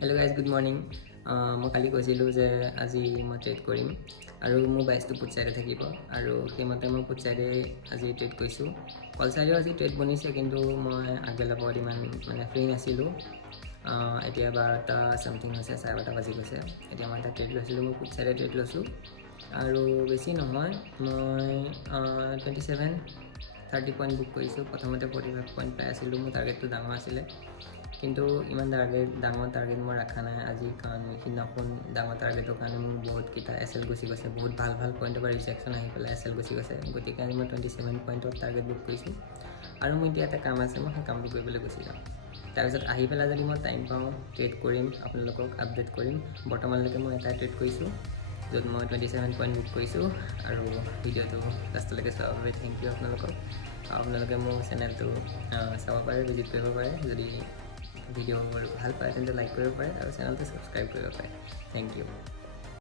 Hello' guys, good morning. মই কালি কৈছিলোঁ যে আজি মই ট্ৰেড কৰিম আৰু মোৰ বাইচটো পুট চাইডে থাকিব আৰু সেইমতে মই পুট চাইডে আজি ট্ৰেড কৰিছোঁ। কল চাইডেও আজি ট্ৰেড বনিছে, কিন্তু মই আগবেলা পৰত ইমান ফ্ৰী নাছিলোঁ। এতিয়া 12টা চামথিং হৈছে, 12:30 বাজি গৈছে। এতিয়া মই এটা ট্ৰেড লৈছিলোঁ, মই পুট চাইডে ট্ৰেড লৈছোঁ আৰু বেছি নহয়, মই 27-30 পইণ্ট বুক কৰিছোঁ। প্ৰথমতে 45 পইণ্ট পাই আছিলোঁ। মোৰ টাৰ্গেটটো ডাঙৰ আছিলে, কিন্তু ইমান ডাঙৰ টাৰ্গেট মই ৰখা নাই আজি, কাৰণ সিদিনাখন ডাঙৰ টাৰ্গেটৰ কাৰণে মোৰ বহুতকেইটা SL গুচি গৈছে। বহুত ভাল পইণ্টৰ পৰা ৰিজেকশ্যন আহি পেলাই SL গুচি গৈছে। গতিকে আজি মই 27 পইণ্টত টাৰ্গেট বুক কৰিছোঁ আৰু মোৰ এতিয়া এটা কাম আছে, মই সেই কামটো কৰিবলৈ গুচি যাম। তাৰপিছত আহি পেলাই যদি মই টাইম পাওঁ ট্ৰেড কৰিম, আপোনালোকক আপডেট কৰিম। বৰ্তমানলৈকে মই এটাই ট্ৰেড কৰিছোঁ, য'ত মই 27 পইণ্ট বুক কৰিছোঁ। আৰু ভিডিঅ'টো লাষ্টলৈকে চোৱাৰ বাবে থেংক ইউ আপোনালোকক। আপোনালোকে মোৰ চেনেলটো চাব পাৰে, ভিজিট কৰিব পাৰে। যদি ভিডিঅ'বোৰ ভাল পায় তেন্তে লাইক কৰিব পাৰে আৰু চেনেলটো ছাবস্ক্ৰাইব কৰিব পাৰে। Thank U.